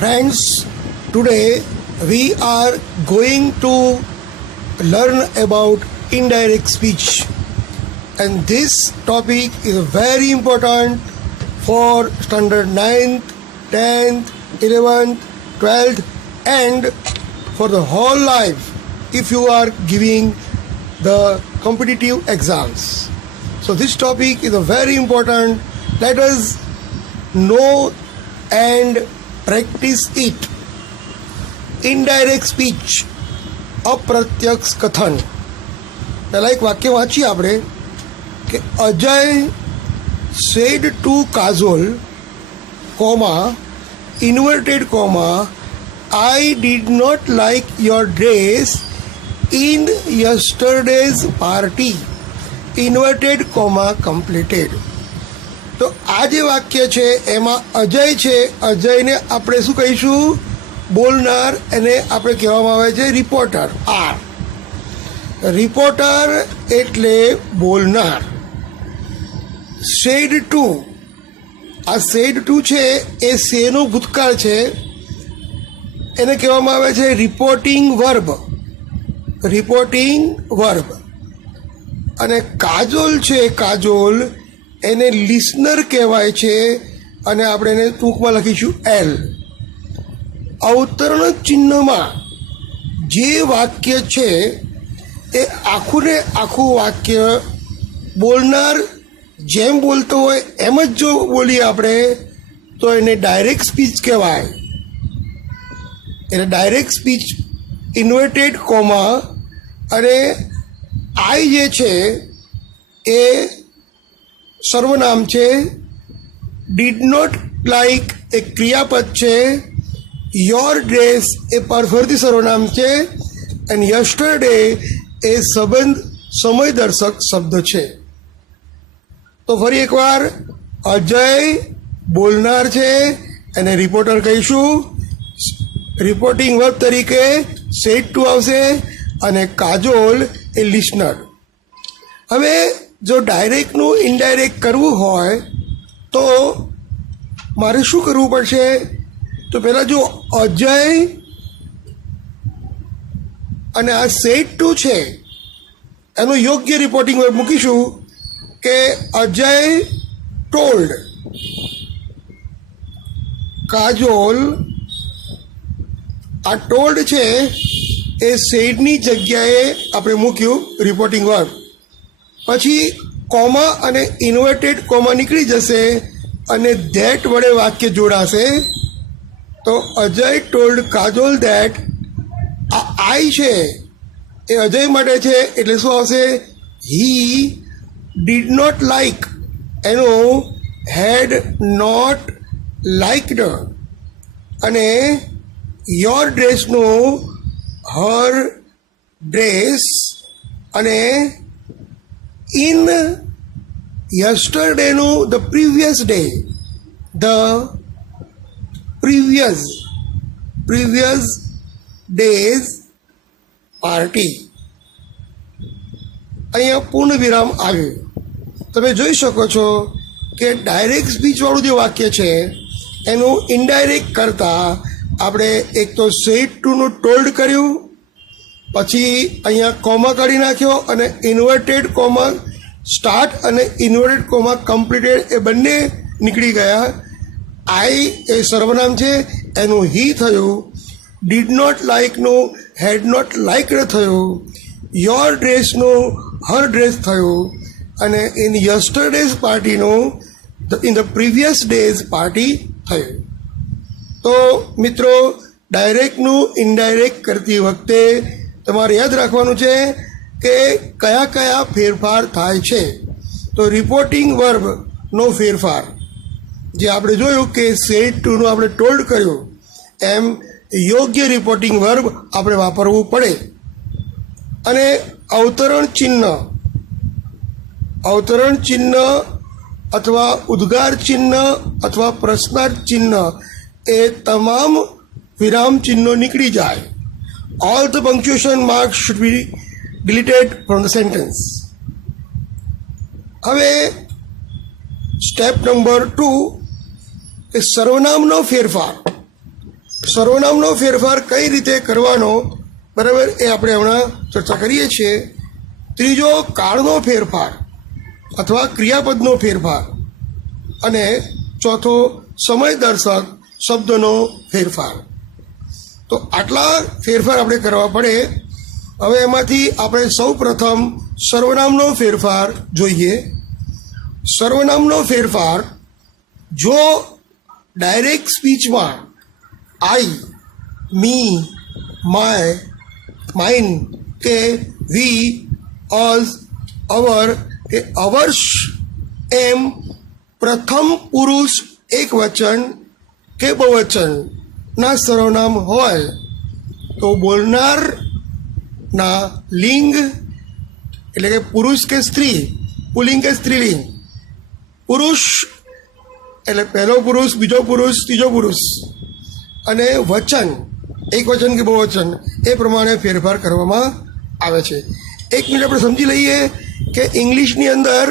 Friends, today we are going to learn about indirect speech, and this topic is very important for standard 9th, 10th, 11th, 12th, and for the whole life if you are giving the competitive exams. So this topic is very important. Let us know and practice it. Indirect speech, અપ્રત્યક્ષ કથન. પહેલાં એક વાક્ય વાંચીએ આપણે કે Ajay said to Kajol comma inverted comma I did not like your dress in yesterday's party inverted comma completed. તો આ જે વાક્ય છે એમાં અજય છે, અજયને આપણે શું કહીશું? બોલનાર. એને આપણે કહેવામાં આવે છે રિપોર્ટર. આર રિપોર્ટર એટલે બોલનાર. સેડ ટુ, આ સેડ ટુ છે એ સેનો ભૂતકાળ છે, એને કહેવામાં આવે છે રિપોર્ટિંગ વર્બ. Reporting verb. અને કાજોલ છે, કાજોલ એને લિસનર કહેવાય છે, અને આપણે એને ટૂંકમાં લખીશું એલ. અવતરણ ચિહ્નમાં જે વાક્ય છે એ આખું ને આખું વાક્ય બોલનાર જેમ બોલતો હોય એમ જ જો બોલીએ આપણે તો એને ડાયરેક્ટ સ્પીચ કહેવાય. એટલે ડાયરેક્ટ સ્પીચ ઇન્વર્ટેડ કોમા અને આઈ જે છે એ સર્વનામ છે, ડીડ નોટ લાઇક એ ક્રિયાપદ છે, યોર ડ્રેસ એ પરફરતી સર્વનામ છે, અને યસ્ટરડે એ સંબંધ સમયદર્શક શબ્દ છે. તો ફરી એકવાર, અજય બોલનાર છે એને રિપોર્ટર કહીશું. રિપોર્ટિંગ વર્બ તરીકે સેડ ટુ આવશે, અને કાજોલ એ લિસનર. હવે જો ડાયરેક્ટનું ઇનડાયરેક્ટ કરવું હોય તો મારે શું કરવું પડશે? તો પહેલાં જો અજય અને આ સેડ ટુ છે એનું યોગ્ય રિપોર્ટિંગ વર્બ મૂકીશું કે અજય ટોલ્ડ કાજોલ. આ ટોલ્ડ છે એ સેડની જગ્યાએ આપણે મૂક્યું રિપોર્ટિંગ વર્બ. પછી કોમા અને ઇન્વર્ટેડ કોમા નીકળી જશે અને ધેટ વડે વાક્ય જોડાશે. તો અજય ટોલ્ડ કાજોલ ધેટ. આ આઈ છે એ અજય માટે છે એટલે શું આવશે? હી ડીડ નોટ લાઇક એનું હેડ નોટ લાઇકડ, અને યોર ડ્રેસનું હર ડ્રેસ, અને ઇન યસ્ટરડેનું the previous day, the previous days party. અહીંયા પૂર્ણ વિરામ આવ્યું. તમે જોઈ શકો છો કે ડાયરેક્ટ સ્પીચવાળું જે વાક્ય છે એનું ઇનડાયરેક્ટ કરતાં આપણે એક તો સેડ ટુનું ટોલ્ડ કર્યું, પછી અહીંયા કોમા કાઢી નાખ્યો, અને ઇન્વર્ટેડ કોમા સ્ટાર્ટ અને ઇન્વર્ટેડ કોમા કમ્પ્લીટેડ એ બંને નીકળી ગયા. આઈ એ સર્વનામ છે એનું હી થયું, ડીડ નોટ લાઇકનું હેડ નોટ લાઇકડ થયું, યોર ડ્રેસનું હર ડ્રેસ થયું, અને ઇન યસ્ટરડેઝ પાર્ટીનું in the previous days party થયું. તો મિત્રો, ડાયરેક્ટનું ઇનડાયરેક્ટ કરતી વખતે તમારે યાદ રાખવાનું છે કે કયા કયા ફેરફાર થાય છે. તો રિપોર્ટિંગ વર્બનો ફેરફાર જે આપણે જોયું કે સેડ ટુનું આપણે ટોલ્ડ કર્યું એમ યોગ્ય રિપોર્ટિંગ વર્બ આપણે વાપરવું પડે. અને અવતરણ ચિહ્ન અથવા ઉદ્ગાર ચિહ્ન અથવા પ્રશ્નાર્થ ચિહ્ન એ તમામ વિરામ ચિહ્નો નીકળી જાય. All the punctuation marks should be deleted from the sentence. હવે સ્ટેપ નંબર 2 કે સર્વનામનો ફેરફાર. સર્વનામનો ફેરફાર કઈ રીતે કરવાનો, બરાબર, એ આપણે હમણાં ચર્ચા કરીએ છીએ. ત્રીજો કાળનો ફેરફાર અથવા ક્રિયાપદનો ફેરફાર, અને ચોથો સમય દર્શક શબ્દનો ફેરફાર. તો આટલા ફેરફાર આપણે કરવા પડે. હવે એમાંથી આપણે સૌ પ્રથમ સર્વનામનો ફેરફાર જોઈએ. સર્વનામનો ફેરફાર જો ડાયરેક્ટ સ્પીચમાં આઈ, મી, માય, માઇન કે વી, અસ, અવર કે અવર્સ એમ પ્રથમ પુરુષ એક વચન કે બહુવચનના સર્વનામ હોય તો બોલનારના લિંગ એટલે કે પુરુષ કે સ્ત્રી, પુલ્લિંગ કે સ્ત્રીલિંગ, પુરુષ એટલે પહેલો પુરુષ, બીજો પુરુષ, ત્રીજો પુરુષ, અને વચન એક વચન કે બહુવચન એ પ્રમાણે ફેરફાર કરવામાં આવે છે. એક મિનિટ આપણે સમજી લઈએ કે ઇંગ્લિશની અંદર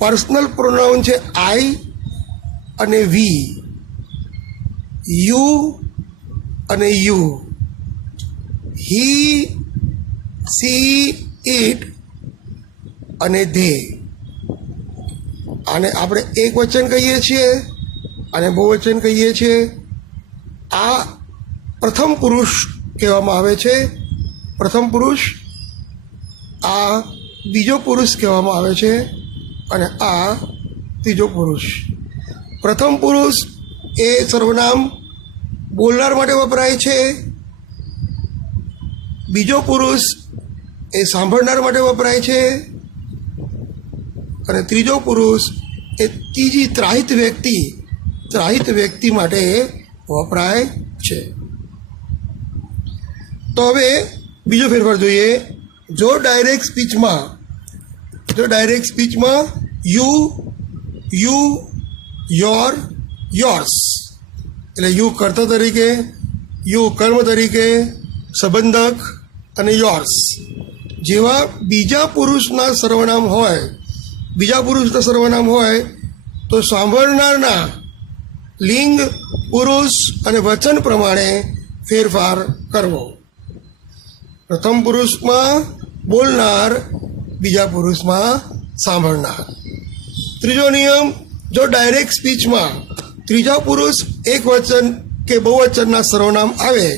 પર્સનલ પ્રોનાઉન છે આઈ અને વી, યુ અને યુ, હી, સી, ઇટ અને ધે. આને આપણે એક વચન કહીએ છીએ અને બહુવચન કહીએ છીએ. આ પ્રથમ પુરુષ કહેવામાં આવે છે, પ્રથમ પુરુષ. આ બીજો પુરુષ કહેવામાં આવે છે અને આ ત્રીજો પુરુષ. પ્રથમ પુરુષ એ સર્વનામ બોલનાર માટે વપરાય છે, બીજો પુરુષ એ સાંભળનાર માટે વપરાય છે, અને ત્રીજો પુરુષ એ ત્રીજી ત્રાહિત વ્યક્તિ માટે વપરાય છે. તો હવે બીજો ફેરફાર જોઈએ. જો ડાયરેક્ટ સ્પીચમાં યુ, યોર, યોર્સ એટલે યુ કર્તા તરીકે, યુ કર્મ તરીકે, સંબંધક અને યોર્સ જેવા બીજા પુરુષના સર્વનામ હોય તો સાંભળનારના લિંગ, પુરુષ અને વચન પ્રમાણે ફેરફાર કરવો. પ્રથમ પુરુષમાં બોલનાર, બીજા પુરુષમાં સાંભળનાર. ત્રીજો નિયમ, જો ડાયરેક્ટ સ્પીચમાં ત્રીજા પુરુષ એક વચન કે બહુવચનના સર્વનામ આવે,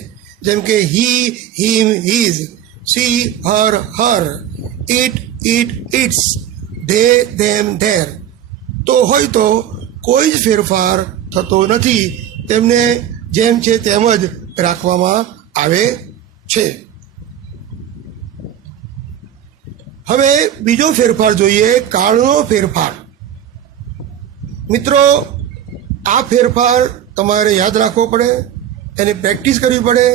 જેમ કે he, him, his, she, her, it, its, they, them, their, તો હોય તો કોઈ જ ફેરફાર થતો નથી, તેમને જેમ છે તેમ જ રાખવામાં આવે છે. હવે બીજો ફેરફાર જોઈએ, કાળનો ફેરફાર. મિત્રો, આ ફેરફાર તમારે યાદ રાખવો પડે, એની પ્રેક્ટિસ કરવી પડે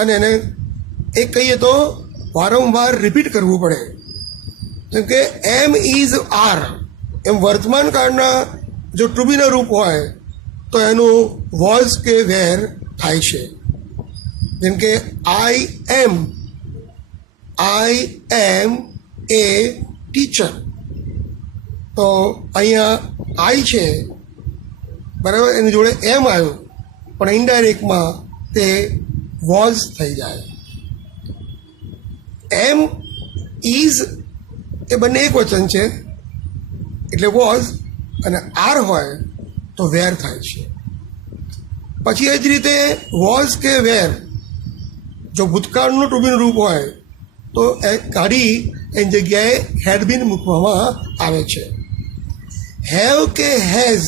અને એને એક કહીએ તો વારંવાર રિપીટ કરવું પડે. જેમ કે એમ, ઇઝ, આર એમ વર્તમાન કાળના જો ટુ બીના રૂપ હોય તો એનું વોઝ કે વેર થાય છે. જેમ કે આઈ એમ એ ટીચર, તો અહીંયા આઈ છે, બરાબર, એની જોડે એમ આવ્યું પણ ઇનડાયરેક્ટમાં તે વોઝ થઈ જાય. એમ, ઇઝ એ બંને એક વચન છે એટલે વોઝ, અને આર હોય તો વેર થાય છે. પછી એ જ રીતે વોઝ કે વેર જો ભૂતકાળનું ટુ બીનું રૂપ હોય તો એ કાઢી એની જગ્યાએ હેડ બીન મૂકવામાં આવે છે. હેવ કે હેઝ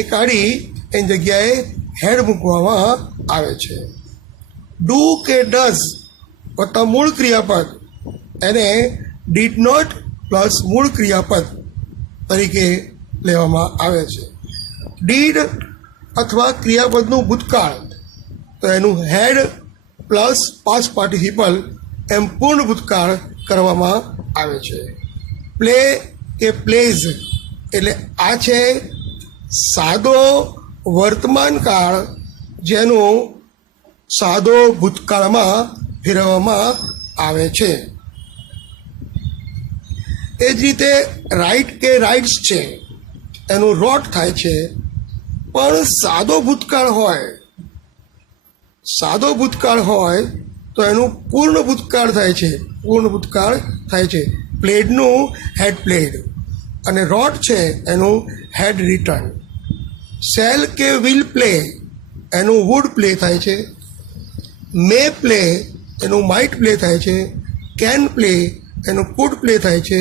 એ કાઢી એની જગ્યાએ હેડ મૂકવામાં આવે છે. ડુ કે ડઝ વત્તા મૂળ ક્રિયાપદ એને ડીડ નોટ પ્લસ મૂળ ક્રિયાપદ તરીકે લેવામાં આવે છે. ડીડ અથવા ક્રિયાપદનું ભૂતકાળ તો એનું હેડ પ્લસ પાસ્ટ પાર્ટિસિપલ એમ પૂર્ણ ભૂતકાળ કરવામાં આવે છે. પ્લે કે પ્લેઝ એટલે આ છે સાદો વર્તમાન કાળ જેનું સાદો ભૂતકાળમાં ફેરવવામાં આવે છે. એ જ રીતે રાઇટ કે રાઇટ્સ છે એનું રોટ થાય છે, પણ સાદો ભૂતકાળ હોય તો એનું પૂર્ણ ભૂતકાળ થાય છે. પ્લેડનું હેડ પ્લેડ અને રોટ છે એનું હેડ રિટર્ન. શેલ કે વિલ પ્લે એનું વુડ પ્લે થાય છે. મે પ્લે એનું માઇટ પ્લે થાય છે. કેન પ્લે એનું કુડ પ્લે થાય છે.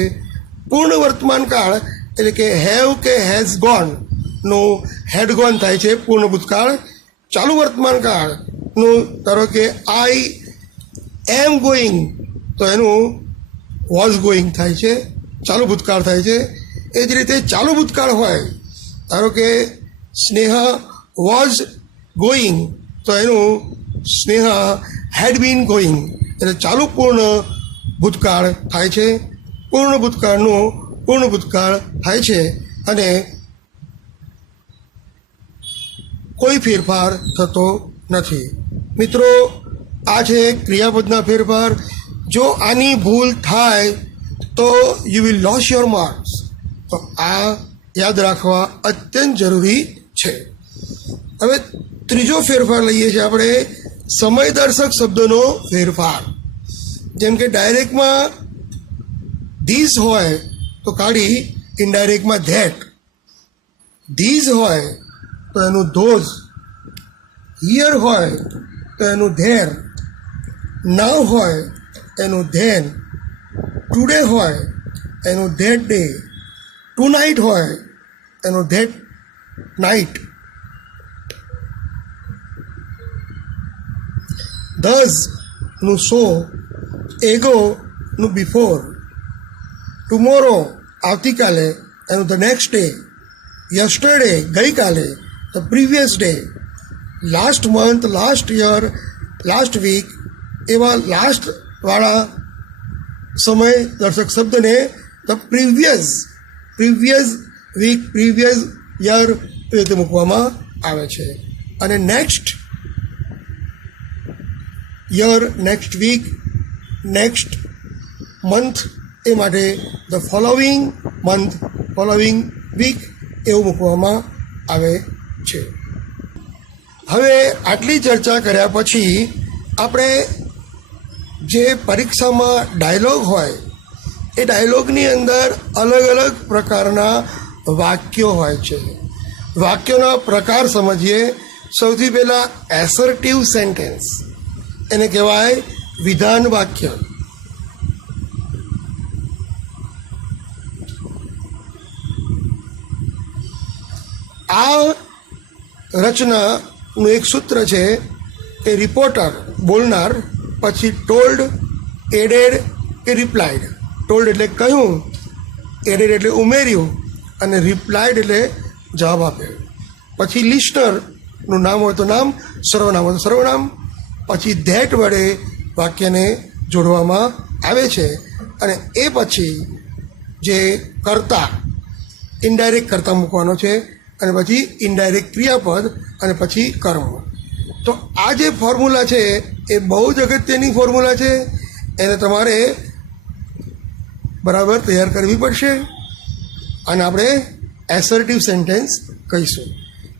પૂર્ણ વર્તમાન કાળ એટલે કે હેવ કે હેઝ ગોન નું હેડ ગોન થાય છે પૂર્ણ ભૂતકાળ. ચાલુ વર્તમાન કાળનું ધારો કે આઈ એમ ગોઈંગ તો એનું વોઝ ગોઈંગ થાય છે, ચાલુ ભૂતકાળ થાય છે. એ જ રીતે ચાલુ ભૂતકાળ હોય, ધારો કે સ્નેહા વોઝ ગોઈંગ તો એનું સ્નેહા હેડ બીન ગોઈંગ એટલે ચાલુ પૂર્ણ ભૂતકાળ થાય છે. પૂર્ણ ભૂતકાળનું પૂર્ણ ભૂતકાળ થાય છે અને કોઈ ફેરફાર થતો નથી. મિત્રો, આ છે ક્રિયાપદના ફેરફાર. જો આની ભૂલ થાય તો you will loss your marks. તો આ યાદ રાખવા અત્યંત જરૂરી છે. હવે ત્રીજો ફેરફાર લઈએ છીએ આપણે, સમયદર્શક શબ્દોનો ફેરફાર. જેમ કે ડાયરેક્ટમાં ધીસ હોય તો કાઢી ઇનડાયરેક્ટમાં ધેટ. ધીઝ હોય તો એનું ધોઝ, હિયર હોય તો એનું ધેર, નાવ હોય એનું ધેન, ટુડે હોય એનું ધેટ ડે, ટુ નાઇટ હોય એનું ધેટ નાઇટ, ધઝનું સો, એગોનું બિફોર, ટુમોરો આવતીકાલે એનું ધ નેક્સ્ટ ડે, યસ્ટરડે ગઈકાલે the previous day, last month, last year, last week એવા લાસ્ટવાળા સમય દર્શક શબ્દને the previous week, previous year એ રીતે મૂકવામાં આવે છે. અને next year, next week, next month એ માટે the following month, following week એવું મૂકવામાં આવે છે. હવે આટલી ચર્ચા કર્યા પછી આપણે જે પરીક્ષામાં ડાયલોગ હોય એ ડાયલોગની અંદર અલગ અલગ પ્રકારના વાક્યો હોય છે. વાક્યોના પ્રકાર સમજીએ. સૌથી પહેલાં એસર્ટિવ સેન્ટેન્સ, એને કહેવાય વિધાન વાક્ય. આ રચનાનું એક સૂત્ર છે કે રિપોર્ટર બોલનાર, પછી ટોલ્ડ, એડેડ કે રિપ્લાઇડ. ટોલ્ડ એટલે કહ્યું, એડેડ એટલે ઉમેર્યું અને રિપ્લાઇડ એટલે જવાબ આપ્યો. પછી લિસ્નરનું નામ હોય તો નામ, સર્વનામ હોય તો સર્વનામ. પછી ધેટ વડે વાક્યને જોડવામાં આવે છે અને એ પછી જે કર્તા, ઇનડાયરેક્ટ કર્તા મૂકવાનો છે અને પછી ઇનડાયરેક્ટ ક્રિયાપદ અને પછી કર્મ. તો આ જે ફોર્મ્યુલા છે એ બહુ જ અગત્યની ફોર્મ્યુલા છે. એને તમારે બરાબર તૈયાર કરવી પડશે અને આપણે એસર્ટિવ સેન્ટેન્સ કહીશું.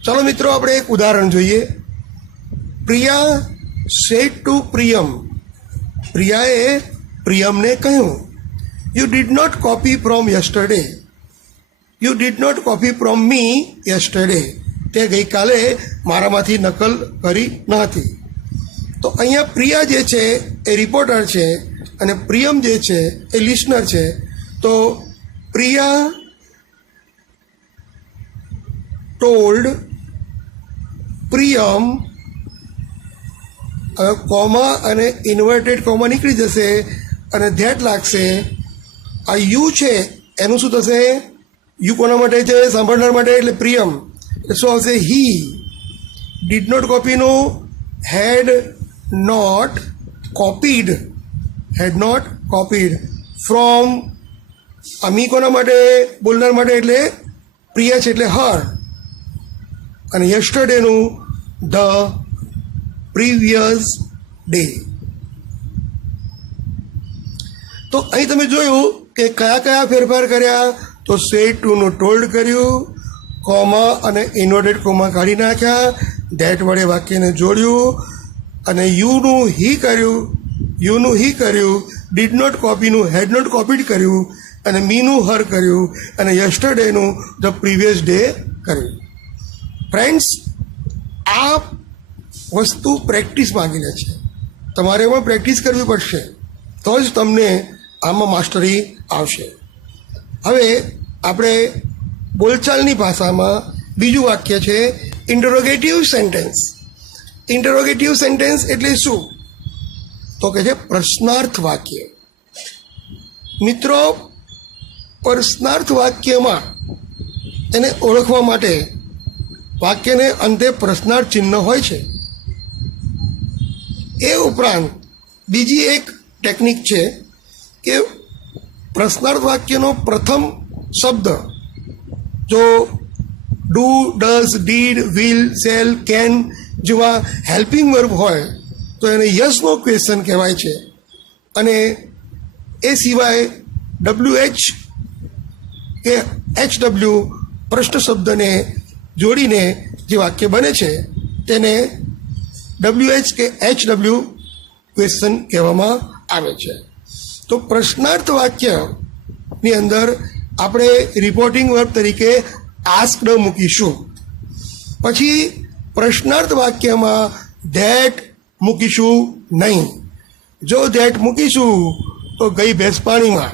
ચાલો મિત્રો, આપણે એક ઉદાહરણ જોઈએ. Priya said to Priyam. પ્રિયાએ પ્રિયમને કહ્યું, you did not copy from yesterday. You did not copy from me yesterday. તે ગઈકાલે મારામાંથી નકલ કરી ન હતી. તો અહીંયા પ્રિયા જે છે એ રિપોર્ટર છે અને પ્રિયમ જે છે એ લિસનર છે. તો પ્રિયા ટોલ્ડ પ્રિયમ, હવે કોમા અને ઇન્વર્ટેડ કોમા નીકળી જશે અને ધેટ લાગશે. આ યુ છે એનું શું થશે? યુ કોના માટે છે? સાંભળનાર માટે, એટલે પ્રિયમ. એટલે શું આવશે? હી. ડીડ નોટ કોપીનું had not copied, had not copied from. Me કોના માટે? બોલનાર માટે, એટલે પ્રિયા છે એટલે હર. અને યસ્ટરડેનું ધ પ્રીવિયસ ડે. તો અહીં તમે જોયું કે કયા કયા ફેરફાર કર્યા. તો સેડ ટુનું ટોલ્ડ કર્યું, કોમા અને ઇન્વર્ટેડ કોમા કાઢી નાખ્યા, ધેટ વડે વાક્યને જોડ્યું અને યુનું હી કર્યું, ડીડ નોટ કોપીનું હેડ નોટ કોપીડ કર્યું અને મીનું હર કર્યું અને યસ્ટરડેનું ધ પ્રીવિયસ ડે કર્યું. ફ્રેન્ડ્સ, આ વસ્તુ પ્રેક્ટિસ માંગી લે છે. તમારે પણ પ્રેક્ટિસ કરવી પડશે, તો જ તમને આમાં માસ્ટરી આવશે. હવે આપણે બોલચાલની ભાષામાં બીજું વાક્ય છે ઇન્ટરોગેટિવ સેન્ટેન્સ. ઇન્ટરોગેટિવ સેન્ટેન્સ એટલે શું? તો કે છે પ્રશ્નાર્થ વાક્ય. મિત્રો, પ્રશ્નાર્થ વાક્યમાં એને ઓળખવા માટે વાક્યને અંતે પ્રશ્નાર્થ ચિહ્ન હોય છે. એ ઉપરાંત બીજી એક ટેકનિક છે કે પ્રશ્નાર્થ વાક્યનો પ્રથમ શબ્દ જો do, does, did, will, shall, can જેવા હેલ્પિંગ વર્બ હોય તો એને યસનો ક્વેશ્ચન કહેવાય છે. અને એ સિવાય WH કે HW પ્રશ્ન શબ્દને જોડીને જે વાક્ય બને છે તેને WH કે HW ક્વેશ્ચન કહેવામાં આવે છે. તો પ્રશ્નાર્થ વાક્યની અંદર આપણે રિપોર્ટિંગ વર્બ તરીકે આસ્ક્ડ મૂકીશું. પછી પ્રશ્નાર્થ વાક્યમાં ધેટ મૂકીશું નહીં. જો ધેટ મૂકીશું તો ગઈ ભેંસ પાણીમાં,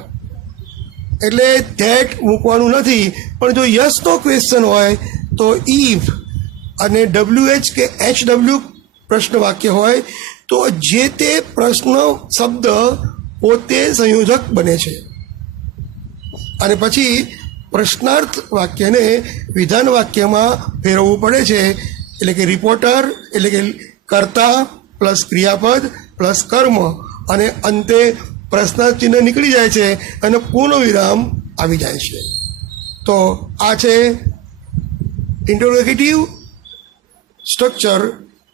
એટલે ધેટ મૂકવાનું નથી. પણ જો યસનો ક્વેશ્ચન હોય તો ઇફ અને WH કે HW પ્રશ્ન વાક્ય હોય તો જે તે પ્રશ્ન શબ્દ પોતે સંયોજક બને છે. અને પછી પ્રશ્નાર્થ વાક્યને વિધાન વાક્યમાં ફેરવવું પડે છે. એટલે કે રિપોર્ટર એટલે કે કર્તા પ્લસ ક્રિયાપદ પ્લસ કર્મ અને અંતે પ્રશ્નાર્થ ચિહ્ન નીકળી જાય છે અને પૂર્ણ વિરામ આવી જાય છે. તો આ છે ઇન્ટરોગેટિવ સ્ટ્રક્ચર,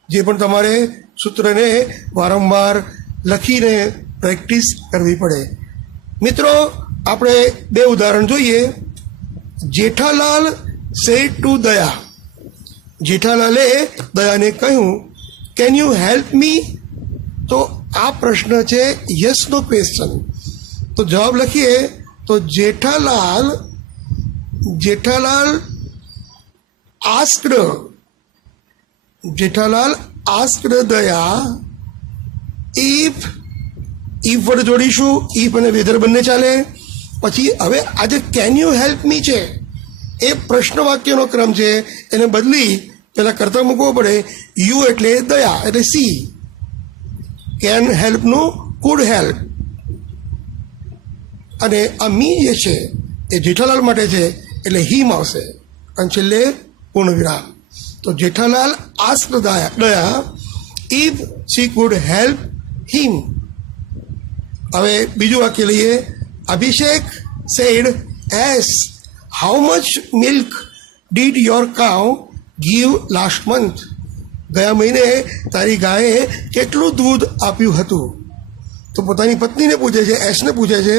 જે પણ તમારે સૂત્રને વારંવાર લખીને પ્રેક્ટિસ કરવી પડે. મિત્રો, આપણે બે ઉદાહરણ જોઈએ. જેઠાલાલ સેડ ટુ દયા. જેઠાલાલે દયાને કહ્યું, કેન યુ હેલ્પ મી? તો આ પ્રશ્ન છે યસનો ક્વેશ્ચન. તો જવાબ લખીએ તો જેઠાલાલ આસ્ક્ડ દયા ઇફ વડે જોડીશું. ઇફ અને વેધર બંને ચાલે. પછી હવે આજે કેન યુ હેલ્પ મી છે એ પ્રશ્ન વાક્યનો ક્રમ છે, એને બદલી પહેલાં કરતા મૂકવો પડે. યુ એટલે દયા એટલે સી, કેન હેલ્પનું કુડ હેલ્પ, અને આ મી જે છે એ જેઠાલાલ માટે છે એટલે હિમ આવશે અને છેલ્લે પૂર્ણ વિરામ. તો Jethalal asked Daya if she could help him. હવે બીજું વાક્ય લઈએ. Abhishek said as how much milk did your cow give last month? ગયા મહિને તારી ગાયે કેટલું દૂધ આપ્યું હતું? તો પોતાની પત્નીને પૂછે છે, એસને પૂછે છે.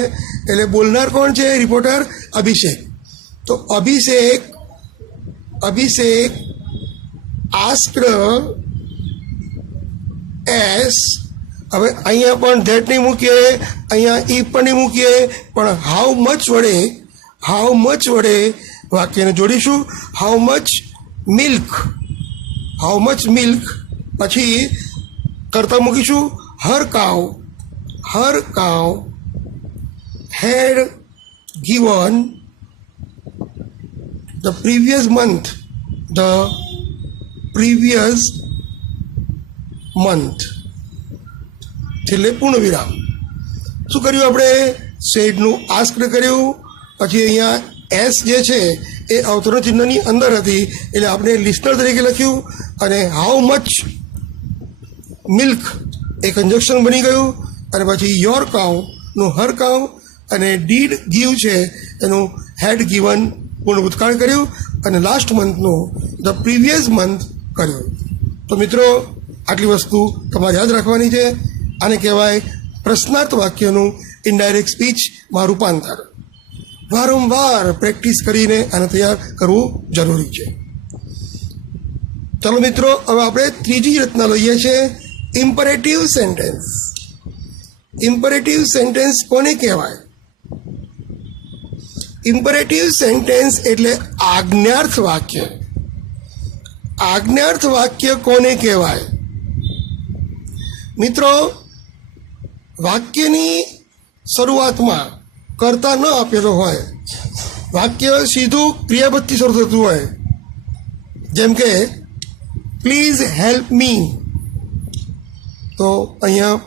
એટલે બોલનાર કોણ છે? રિપોર્ટર અભિષેક. તો અભિષેક આસ્ક્ડ એસ. હવે અહીંયા પણ ધેટ નહીં મૂકીએ, અહીંયા ઈ પણ નહીં મૂકીએ, પણ હાઉ મચ વડે વાક્યને જોડીશું. હાઉ મચ મિલ્ક પછી કરતા મૂકીશું her cow had given the previous month છેલ્લે પૂર્ણ વિરામ. શું કર્યું આપણે? સેડનું આસ્ક્ડ કર્યું. પછી અહીંયા એસ જે છે એ અવતરણ ચિહ્નની અંદર હતી એટલે આપણે લિસ્નર તરીકે લખ્યું. અને how much milk A conjunction બની ગયું. અને પછી યોર કાઉનું હર કાઉ અને ડીડ ગીવ છે એનું હેડ ગિવન પૂર્ણ ભૂતકાળ કર્યું. અને લાસ્ટ મંથનું ધ પ્રીવિયસ મંથ કર્યું. તો મિત્રો, આટલી વસ્તુ તમારે યાદ રાખવાની છે. આને કહેવાય પ્રશ્નાર્થ વાક્યનું ઇનડાયરેક્ટ સ્પીચમાં રૂપાંતર. વારંવાર પ્રેક્ટિસ કરીને આને તૈયાર કરવું જરૂરી છે. ચાલો મિત્રો, હવે આપણે ત્રીજી રચના લઈએ છીએ, ઇમ્પરેટિવ સેન્ટેન્સ. ઇમ્પરેટિવ સેન્ટેન્સ કોને કહેવાય? ઇમ્પરેટિવ સેન્ટેન્સ એટલે આજ્ઞાર્થ વાક્ય. આજ્ઞાર્થ વાક્ય કોને કહેવાય? મિત્રો, વાક્યની શરૂઆતમાં કર્તા ન આપેલો હોય, વાક્ય સીધું ક્રિયાપદથી શરૂ થતું હોય, જેમ કે પ્લીઝ હેલ્પ મી, તો અહીંયા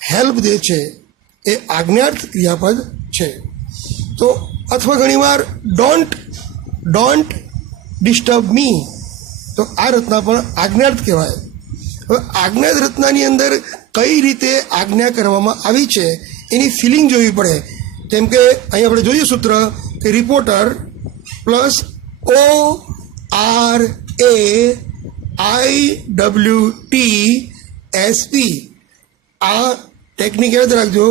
હેલ્પ જે છે એ આજ્ઞાર્થ ક્રિયાપદ છે. તો અથવા ઘણીવાર ડોન્ટ ડિસ્ટર્બ મી, તો આ રચના પણ આજ્ઞાર્થ કહેવાય. હવે આજ્ઞાર્થ રચનાની અંદર કઈ રીતે આજ્ઞા કરવામાં આવી છે એની ફિલિંગ જોવી પડે. જેમ કે અહીં આપણે જોઈએ સૂત્ર કે રિપોર્ટર પ્લસ ORAIWTSP. આ ટેકનિક યાદ રાખજો.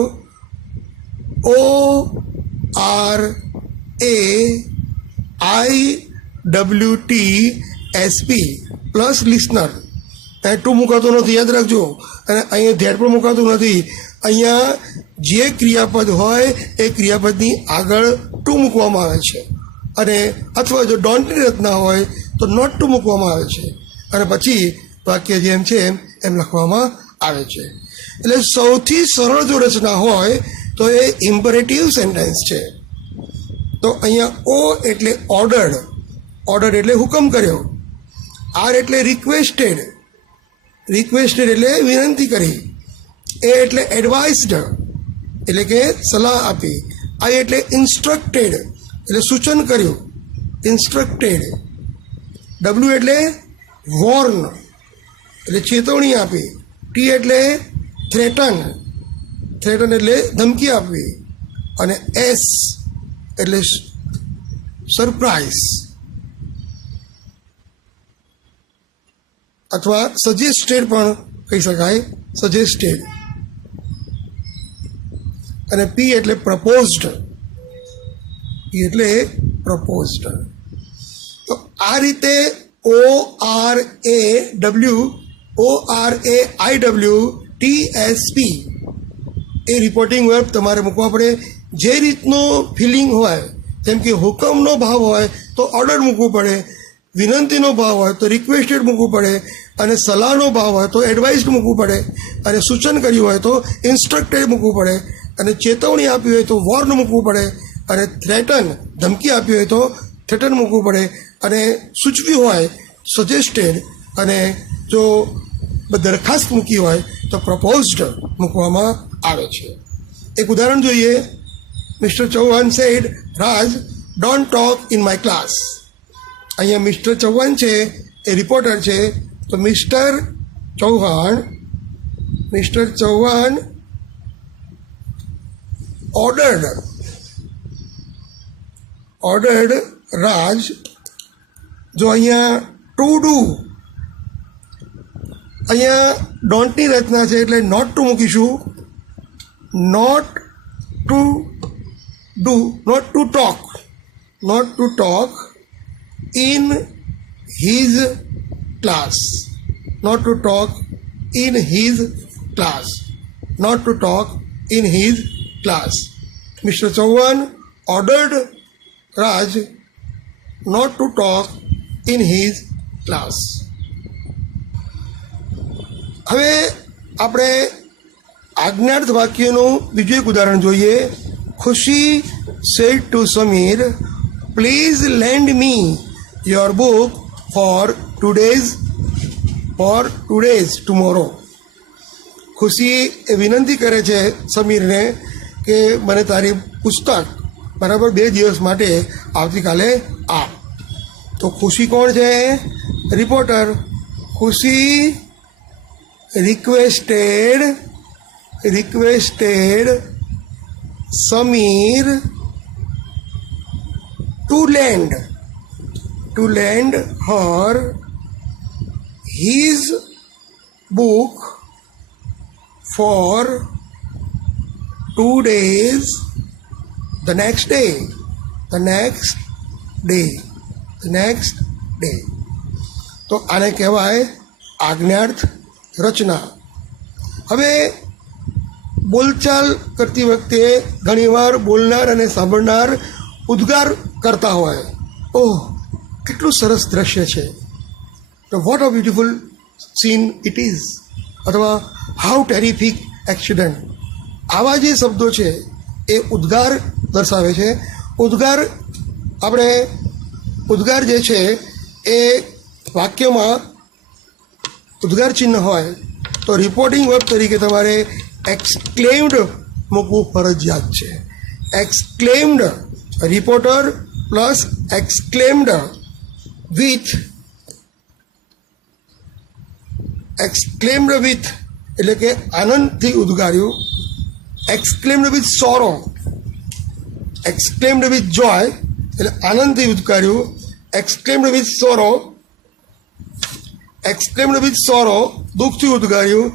ORAIWTSP plus listener. ત્યાં ટુ મુકાતું નથી, યાદ રાખજો. અને અહીંયા ધેડ પણ મુકાતું નથી. અહીંયા જે ક્રિયાપદ હોય એ ક્રિયાપદની આગળ ટુ મૂકવામાં આવે છે, અને અથવા જો ડોન્ટની રચના હોય તો નોટ ટુ મૂકવામાં આવે છે, અને પછી વાક્ય જેમ છે એમ લખવામાં આવે છે. એટલે સૌથી સરળ જો રચના હોય તો એ ઇમ્પરેટિવ સેન્ટેન્સ છે. તો અહીંયા O એટલે ઓર્ડર્ડ, ઓર્ડર એટલે હુકમ કર્યો. R એટલે રિક્વેસ્ટેડ, રિક્વેસ્ટેડ એટલે વિનંતી કરી. A એટલે એડવાઇસ્ડ એટલે કે સલાહ આપી. I એટલે ઇન્સ્ટ્રક્ટેડ એટલે સૂચન કર્યું, ઇન્સ્ટ્રક્ટેડ. W એટલે વોર્ન એટલે ચેતવણી આપી. T એટલે થ્રેટન, થ્રેટન એટલે ધમકી આપવી. અને S એટલે સરપ્રાઇઝ અથવા સજેસ્ટેડ પણ કહી શકાય, સજેસ્ટેડ. અને P એટલે પ્રપોઝડ, P એટલે પ્રપોઝડ. તો આ રીતે ORAIWTSP એ રિપોર્ટિંગ વર્બ તમારે મૂકવા પડે. જે રીતનો ફિલિંગ હોય, જેમ કે હુકમનો ભાવ હોય તો ઓર્ડર મૂકવું પડે, વિનંતીનો ભાવ હોય તો રિક્વેસ્ટેડ મૂકવું પડે, અને સલાહનો ભાવ હોય તો એડવાઇસ્ડ મૂકવું પડે, અને સૂચન કર્યું હોય તો ઇન્સ્ટ્રક્ટેડ મૂકવું પડે, અને ચેતવણી આપી હોય તો વોર્ન મૂકવું પડે, અને થ્રેટન ધમકી આપી હોય તો થ્રેટન મૂકવું પડે, અને સૂચવ્યું હોય સજેસ્ટેડ, અને જો દરખાસ્ત મૂકી હોય તો પ્રપોઝડ મૂકવામાં આવે છે. એક ઉદાહરણ જોઈએ. Mister Chauhan said, Raj don't talk in my class. અહીંયા મિસ્ટર ચૌહાણ છે એ રિપોર્ટર છે, તો મિસ્ટર ચૌહાણ ઓર્ડર્ડ રાજ. જો અહીંયા ટુ ડુ, અહીંયા ડોન્ટની રચના છે એટલે નોટ ટુ મૂકીશું. Not to do, not to talk in his class, not to talk in his class, not to talk in his class. Mr. Chauhan ordered Raj not to talk in his class. હવે આપણે આજ્ઞાર્થ વાક્યનું બીજું એક ઉદાહરણ જોઈએ. ખુશી said to Samir, please lend me your book for today's tomorrow. ખુશી એ વિનંતી કરે છે સમીરને કે મને તારી પુસ્તક બરાબર 2 દિવસ માટે આવતીકાલે આપ. તો ખુશી કોણ છે? Reporter. Khushi requested Samir to lend her his book for 2 days the next day. The next day, the next day. તો આને કહેવાય આજ્ઞાર્થ રચના. હવે બોલચાલ કરતી વખતે ઘણીવાર બોલનાર અને સાંભળનાર ઉદ્ગાર કરતા હોય, ઓહ કેટલું સરસ દ્રશ્ય છે, તો what a beautiful scene it is, અથવા હાઉ ટેરિફિક એક્સિડન્ટ. આવા જે શબ્દો છે એ ઉદ્ગાર દર્શાવે છે. ઉદ્ગાર જે છે એ વાક્યમાં ઉદ્ગાર ચિહ્ન હોય તો રિપોર્ટિંગ વર્બ તરીકે તમારે એક્સક્લેમ્ડ મૂકવું ફરજિયાત છે. Exclaimed, reporter plus exclaimed with એટલે કે આનંદથી ઉદ્ગાર્યું. Exclaimed with sorrow, exclaimed with joy એટલે આનંદથી ઉદ્ગાર્યું. Exclaimed with sorrow, exclaimed with sorrow દુઃખથી ઉદ્ગાર્યું.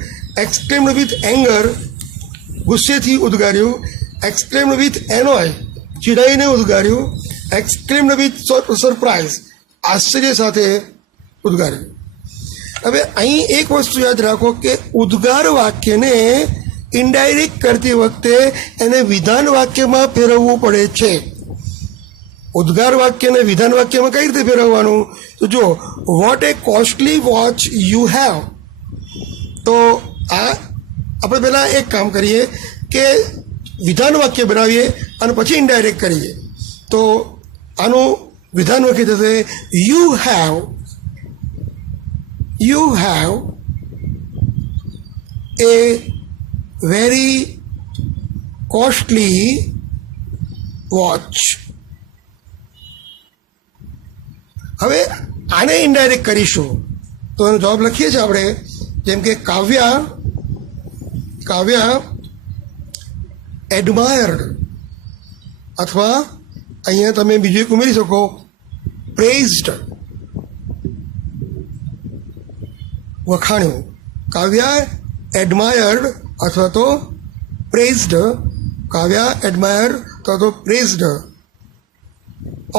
એક્સક્લેમ્ડ વિથ એંગર ગુસ્સેથી ઉદ્ગાર્યું. એક્સક્લેમ્ડ વિથ એનોય ચીડાઈને ઉદ્ગાર્યું. એક્સક્લેમ્ડ વિથ સરપ્રાઇઝ આશ્ચર્ય સાથે ઉદ્ગાર્યું. હવે અહીં એક વસ્તુ યાદ રાખો કે ઉદ્ગાર વાક્યને ઇનડાયરેક્ટ કરતી વખતે એને વિધાન વાક્યમાં ફેરવવું પડે છે. ઉદ્ગાર વાક્યને વિધાન વાક્યમાં કઈ રીતે ફેરવવાનું? તો જો what a costly watch you have, તો આ આપણે પહેલાં એક કામ કરીએ કે વિધાન વાક્ય બનાવીએ અને પછી ઇનડાયરેક્ટ કરીએ. તો આનું વિધાન વાક્ય થશે you have a very costly watch. હવે આને ઇનડાયરેક્ટ કરીશું તો એનો જવાબ લખીએ છીએ આપણે, જેમ કે કાવ્યા એડમાયર્ડ, અથવા અહીંયા તમે બીજું એક ઉમેરી શકો પ્રેઝડ, વખાણ્યું. કાવ્યા એડમાયર્ડ અથવા તો પ્રેઝડ, કાવ્યા એડમાયર અથવા તો પ્રેઝડ.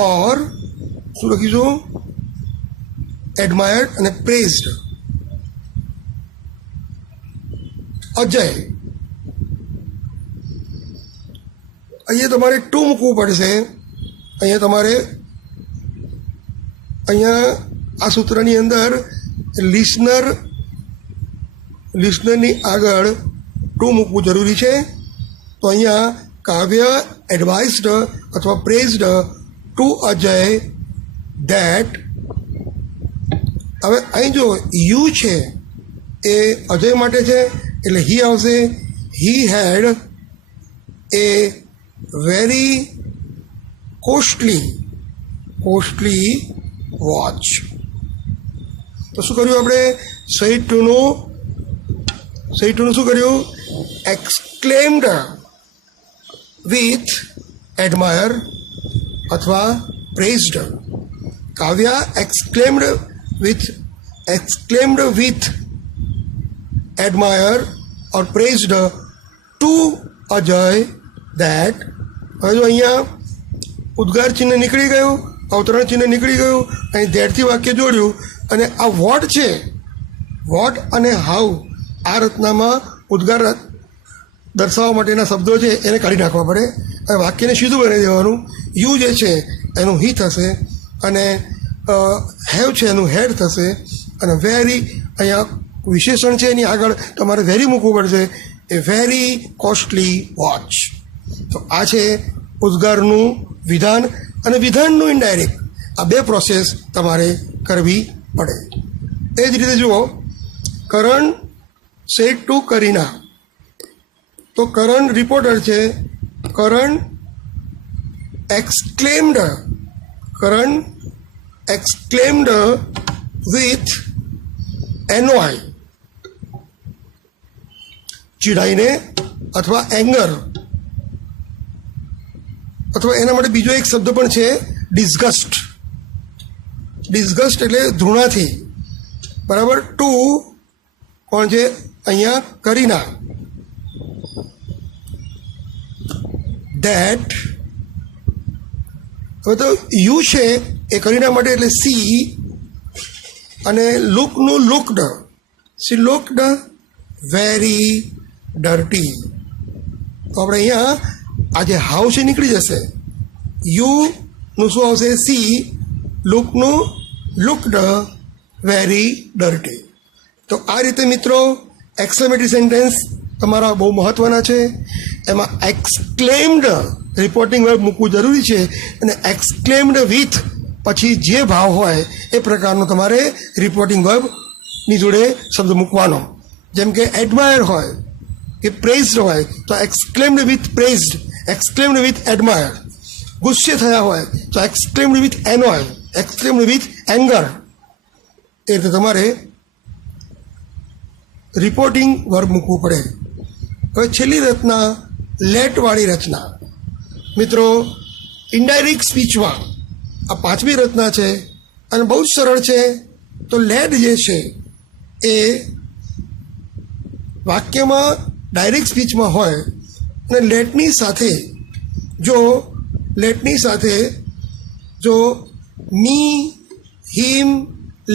ઓર શું લખીશું? એડમાયર્ડ અને પ્રેઝડ. અજય, અહીંયા તમારે ટુ મૂકવું પડશે. અહીંયા આ સૂત્રની અંદર લિસનરની આગળ ટુ મૂકવું જરૂરી છે. તો અહીંયા કાવ્ય એડવાઇઝડ અથવા પ્રેઝડ ટુ અજય ધેટ. હવે અહીં જો યુ છે એ અજય માટે છે એટલે હી આવશે. હી હેડ એ વેરી કોસ્ટલી વોચ. તો શું કર્યું આપણે? સહિત ટુનું શું કર્યું? એક્સક્લેમ્ડ વિથ એડમાયર અથવા praised. Kavya exclaimed with admire or praised to Ajay that. હવે જો અહીંયા ઉદ્ગાર ચિહ્ન નીકળી ગયું, અવતરણ ચિહ્ન નીકળી ગયું, અહીં ધેટથી વાક્ય જોડ્યું, અને આ વોટ છે, વોટ અને હાઉ આ રચનામાં ઉદ્ગાર દર્શાવવા માટેના શબ્દો છે એને કાઢી નાખવા પડે. હવે વાક્યને સીધું બનાવી દેવાનું. યુ જે છે એનું હી થશે, અને હેવ છે એનું હેડ થશે, અને વેરી અહીંયા વિશેષણ છે એની આગળ તમારે વેરી મૂકવું પડશે. એ વેરી કોસ્ટલી વોચ. તો આ છે ઉદ્ગારનું વિધાન અને વિધાનનું ઇનડાયરેક્ટ. આ બે પ્રોસેસ તમારે કરવી પડે. એ જ રીતે જુઓ, કરણ સેડ ટુ કરીના. તો કરણ રિપોર્ટર છે. કરણ એક્સક્લેમ્ડ વિથ એનોય ચીડાઈને અથવા એંગર, અથવા એના માટે બીજો એક શબ્દ પણ છે ડિસ્ગસ્ટ. એટલે ધૃણાથી. બરાબર. ટુ કોણ છે અહીંયા? કરીના. ધેટ હવે તો યુ છે એ કરીના માટે એટલે સી, અને લુકનું looked, she looked very dirty. તો આપણે અહીંયા આ જે હાઉસ એ નીકળી જશે. યુનું શું આવશે? સી, લુકનું લુકડ વેરી ડર્ટી. તો આ રીતે મિત્રો એક્સક્લેમેટરી સેન્ટેન્સ તમારા બહુ મહત્ત્વના છે. એમાં એક્સક્લેમ્ડ રિપોર્ટિંગ વર્બ મૂકવું જરૂરી છે, અને એક્સક્લેમ્ડ વિથ પછી જે ભાવ હોય એ પ્રકારનો તમારે રિપોર્ટિંગ વર્બની જોડે શબ્દ મૂકવાનો. જેમ કે એડમાયર હોય કે પ્રેઝડ હોય તો exclaimed with praised, exclaimed with admire. ગુસ્સે થયા હોય તો exclaimed with annoy, exclaimed with anger. એ રીતે તમારે રિપોર્ટિંગ વર્બ મૂકવું પડે. હવે છેલ્લી રચના લેટવાળી રચના. મિત્રો ઇનડાયરેક્ટ સ્પીચમાં આ પાંચમી રચના છે અને બહુ જ સરળ છે. તો લેટ જે છે એ વાક્યમાં ડાયરેક્ટ સ્પીચમાં હોય અને લેટની સાથે જો me, him,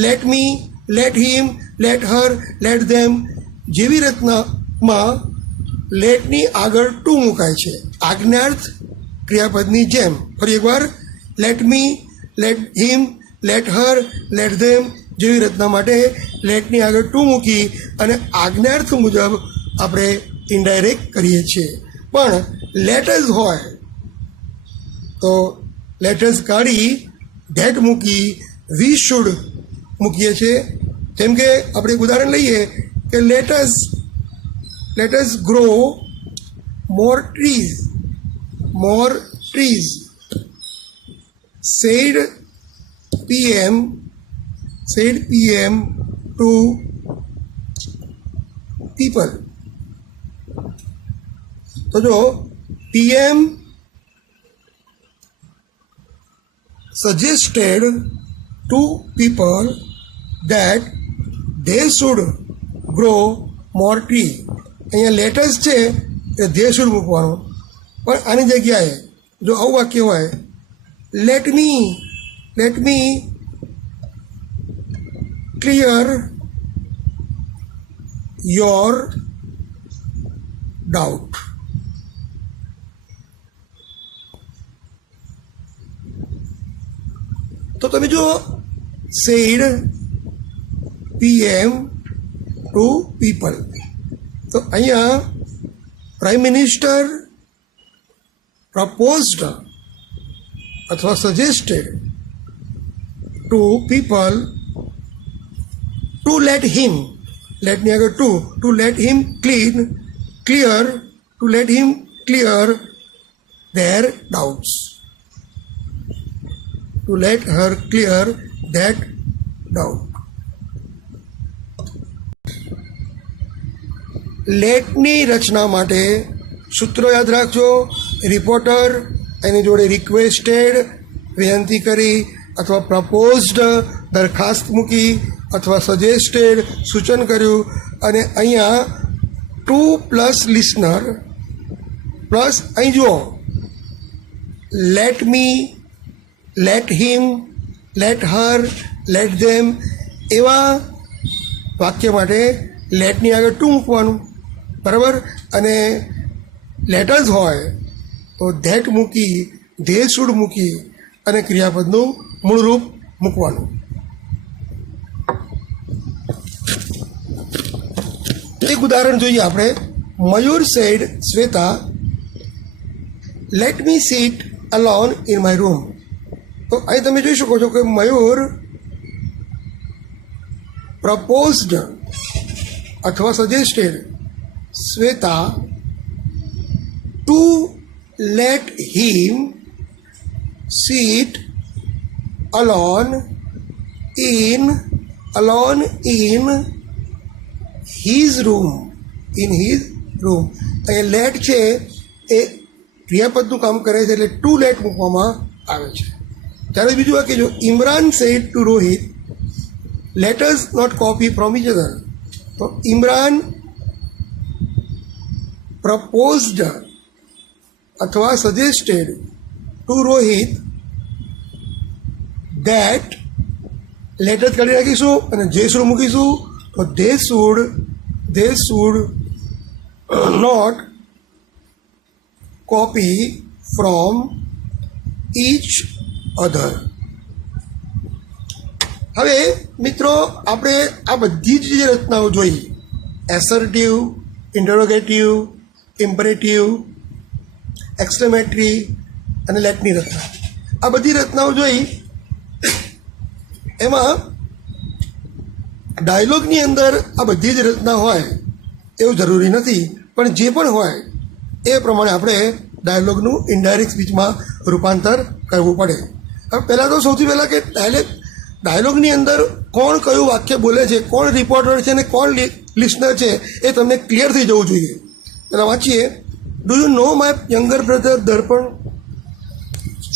let me, let him, let her, let them જેવી રચનામાં લેટની આગળ ટુ મુકાય છે આજ્ઞાર્થ ક્રિયાપદની જેમ. ફરી એકવાર, let me, let him, let her, let them જેવી રચના માટે લેટની આગળ ટુ મૂકી અને આજ્ઞાર્થ મુજબ આપણે ઇનડાયરેક્ટ કરીએ છીએ. પણ લેટર્સ હોય તો લેટર્સ કાઢી ધેટ મૂકી વી શુડ મૂકીએ છીએ. જેમ કે આપણે એક ઉદાહરણ લઈએ કે lettuce grow more trees said PM to people. તો જો PM suggested to people that they should grow more tree. અહીંયા લેટર્સ છે એ they should મૂકવાનું, પણ આની જગ્યાએ જો આવું વાક્ય હોય, let me clear your doubt. તો તમે જો said PM to people, તો અહીંયા પ્રાઇમ મિનિસ્ટર proposed અથવા suggested to people to let him, લેટની આગળ to let him clear their doubts, to let her clear that doubt. લેટની રચના માટે સૂત્રો યાદ રાખજો. રિપોર્ટર, એની જોડે રિક્વેસ્ટેડ વિનંતી કરી અથવા પ્રપોઝડ દરખાસ્ત મૂકી અથવા સજેસ્ટેડ સૂચન કર્યું, અને અહીંયા ટુ પ્લસ લિસનર પ્લસ અહીં જુઓ let me, let him, let her, let them એવા વાક્ય માટે લેટની આગળ ટુ મૂકવાનું, બરાબર. અને લેટર્સ હોય તો ધેટ મૂકી, ધે શુડ મૂકી અને ક્રિયાપદનું મૂળ રૂપ મૂકવાનું. એક ઉદાહરણ જોઈએ આપણે. Mayur said Shweta let me sit alone in my room. તો અહીં તમે જોઈ શકો છો કે મયુર પ્રપોઝડ અથવા suggested Shweta to let him sit alone in his room. અહીંયા લેટ છે એ ક્રિયાપદનું કામ કરે છે એટલે ટુ લેટ મૂકવામાં આવે છે. ત્યારે બીજું વાક્ય જો Imran said to Rohit let's not copy from each other. તો ઇમરાન પ્રપોઝડ અથવા suggested to Rohit that let જ કાઢી નાખીશું અને જે શુડ મૂકીશું તો they should not copy from each other. હવે મિત્રો આપણે આ બધી જ જે રચનાઓ જોઈ, એસર્ટિવ, ઇન્ટરોગેટિવ, ઇમ્પરેટિવ, એક્સક્લેમેટરી અને લેટની રચના, આ બધી રચનાઓ જોઈ. એમાં ડાયલોગની અંદર આ બધી જ રચના હોય એવું જરૂરી નથી, પણ જે પણ હોય એ પ્રમાણે આપણે ડાયલોગનું ઇનડાયરેક્ટ સ્પીચમાં રૂપાંતર કરવું પડે. હવે પહેલાં તો સૌથી પહેલાં કે ડાયલોગની અંદર કોણ કયું વાક્ય બોલે છે, કોણ રિપોર્ટર છે અને કોણ લિસનર છે એ તમને ક્લિયર થઈ જવું જોઈએ. પહેલાં વાંચીએ. Do you know my younger brother Darpan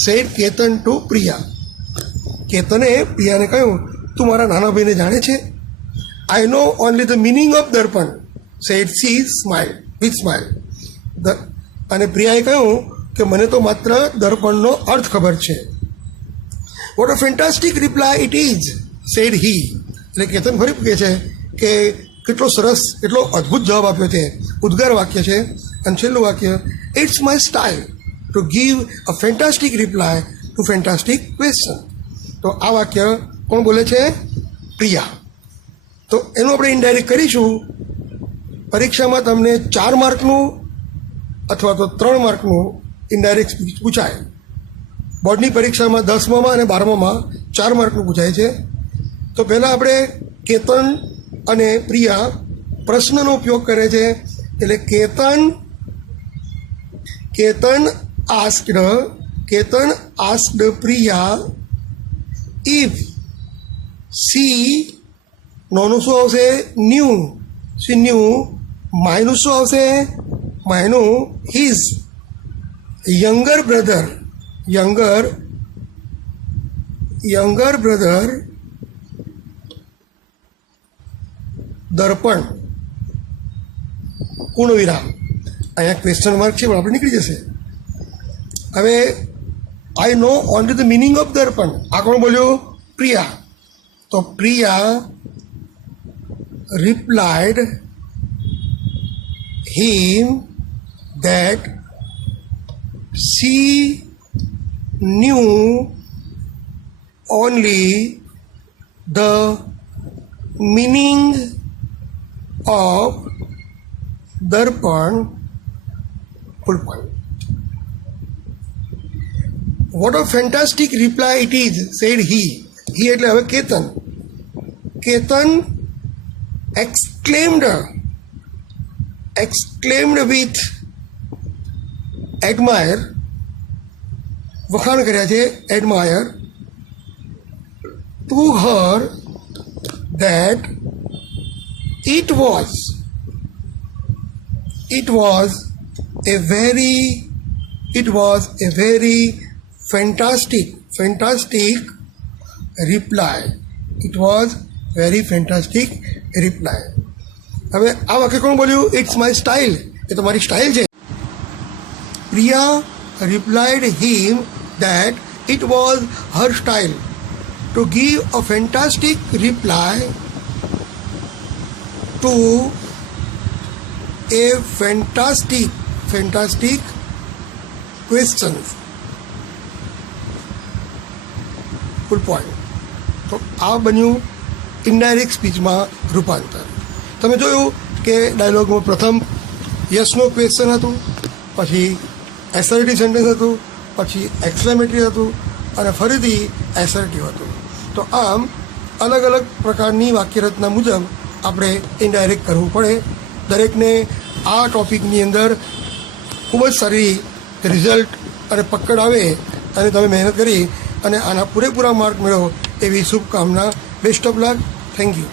said Ketan to Priya. કેતને પ્રિયાને કહ્યું, તું મારા નાના ભાઈને જાણે છે? I know only the meaning of Darpan said she smile with smile. અને પ્રિયાએ કહ્યું કે મને તો માત્ર દર્પણનો અર્થ ખબર છે. What a fantastic reply it is said he. એટલે કેતન ફરી કહે છે કે કેટલો સરસ, કેટલો અદ્ભુત જવાબ આપ્યો છે. ઉદ્ગાર વાક્ય છે. અને છેલ્લું વાક્ય, it's my style to give a fantastic reply to fantastic question. તો આ વાક્ય કોણ બોલે છે? પ્રિયા. તો એનું આપણે ઇનડાયરેક્ટ કરીશું. પરીક્ષામાં તમને 4 માર્કનું અથવા તો 3 માર્કનું ઇનડાયરેક્ટ સ્પીચ પૂછાય. બોર્ડની પરીક્ષામાં 10મામાં અને 12મામાં 4 માર્કનું પૂછાય છે. તો પહેલાં આપણે કેતન અને પ્રિયા પ્રશ્નનો ઉપયોગ કરે છે. એટલે Ketan asked Priya if she નોનું શું આવશે? ન્યૂ. She knew. માયનું શું આવશે? માયનું હિઝ યંગર બ્રધર દર્પણ પૂર્ણ વિરામ. અહીંયા ક્વેશ્ચન માર્ક છે પણ આપણે નીકળી જશે. હવે આઈ know only the meaning of દર્પણ. આ કોણ બોલ્યો? પ્રિયા. તો Priya replied him that she knew only the meaning of darpan. Full point. What a fantastic reply it is, said he. He એટલે હવે કેતન exclaimed with admire, વખાણ કર્યા છે, admire to her that it was a very fantastic reply. It was very fantastic reply. હવે આ વાક્ય કોણ બોલ્યું? It's my style. એ તો મારી સ્ટાઇલ છે. Priya replied him that it was her style to give a fantastic reply to a fantastic question. Full point. તો આ બન્યું ઇનડાયરેક્ટ સ્પીચમાં રૂપાંતર. તમે જોયું કે ડાયલોગમાં પ્રથમ યસનો ક્વેશ્ચન હતું, પછી એસર્ટિવ સેન્ટેન્સ હતું, પછી એક્સક્લેમેટરી હતું અને ફરીથી એસર્ટિવ હતું. તો આમ અલગ અલગ પ્રકારની વાક્યરચના મુજબ આપણે ઇનડાયરેક્ટ કરવું પડે. દરેકને આ ટોપિકની અંદર ખૂબ જ સારી રિઝલ્ટ અને પકડ આવે અને તમે મહેનત કરી અને આના પૂરેપૂરા માર્ક મેળવો એવી શુભકામના. Best of luck. Thank you.